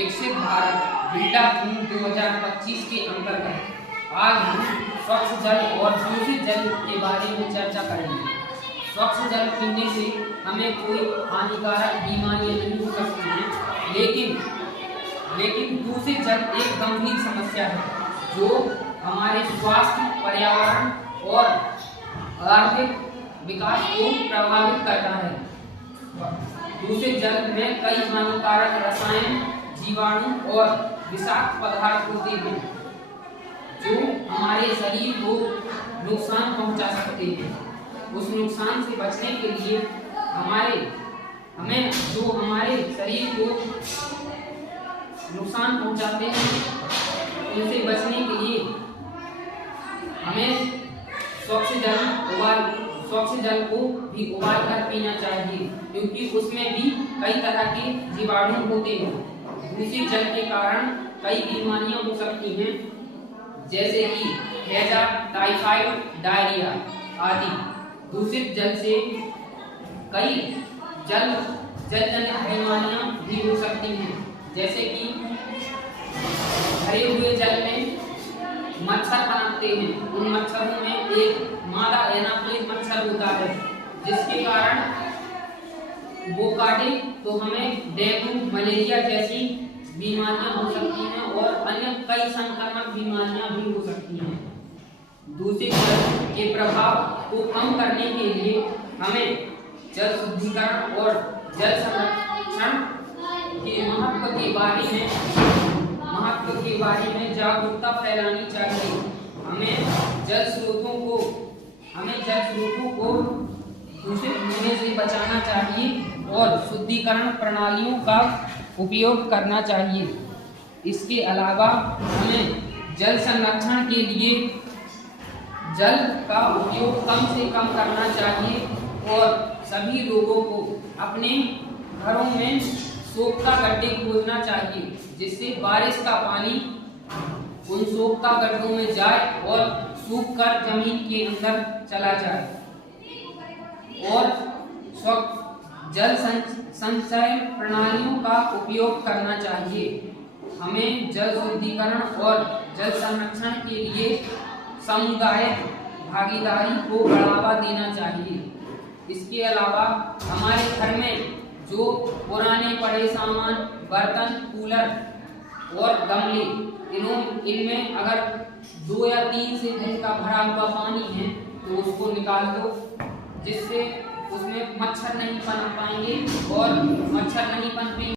विकसित भारत बिल्डा 2025 के अंतर्गत आज हम स्वच्छ जल और दूषित जल के बारे में चर्चा करेंगे। स्वच्छ जल पीने से हमें कोई हानिकारक बीमारियां नहीं हो सकती हैं, लेकिन दूषित जल एक गंभीर समस्या है जो हमारे स्वास्थ्य, पर्यावरण और आर्थिक विकास को प्रभावित करता है। दूषित जल में कई हानिकारक रसायन, जीवाणु और विषाक्त पदार्थ होते हैं जो हमारे शरीर को नुकसान पहुंचा सकते हैं। उस नुकसान से बचने के लिए हमें जो हमारे शरीर को नुकसान पहुंचाते हैं उनसे बचने के लिए हमें स्वच्छ जल को भी उबाल कर पीना चाहिए, क्योंकि उसमें भी कई तरह के जीवाणु होते हैं। दूषित जल के कारण कई बीमारियां हो सकती हैं, जैसे कि हैजा, टाइफाइड, डायरिया आदि। दूषित जल से कई जलजनित बीमारियां भी हो सकती हैं, जैसे कि भरे हुए जल में मच्छर पनपते हैं। उन मच्छरों में एक मादा एनाफ्लिस मच्छर होता है, जिसके कारण वो काटे तो हमें डेंगू, मलेरिया जैसी बीमारियां हो सकती हैं और अन्य कई संक्रामक बीमारियां भी हो सकती हैं। दूषित जल के प्रभाव को कम करने के लिए हमें जल शुद्धिकरण और जल संरक्षण के महत्व के बारे में जागरूकता फैलानी चाहिए। हमें जल स्रोतों को दूषित होने से बचाना चाहिए और शुद्धिकरण प्रणालियों का उपयोग करना चाहिए। इसके अलावा हमें जल संरक्षण के लिए जल का उपयोग कम से कम करना चाहिए और सभी लोगों को अपने घरों में सोख्ता गड्ढे खोदना चाहिए, जिससे बारिश का पानी उन सोख्ता गड्ढों में जाए और सूख कर जमीन के अंदर चला जाए। और जल संचय प्रणालियों का उपयोग करना चाहिए। हमें जल शुद्धिकरण और जल संरक्षण के लिए सामुदायिक भागीदारी को बढ़ावा देना चाहिए। इसके अलावा हमारे घर में जो पुराने पड़े सामान, बर्तन, कूलर और गमले, इनमें अगर 2 या 3 से दिन का भरा हुआ पानी है तो उसको निकाल दो, जिससे उसमें मच्छर नहीं पनप पाएंगे और मच्छर नहीं पनपेंगे।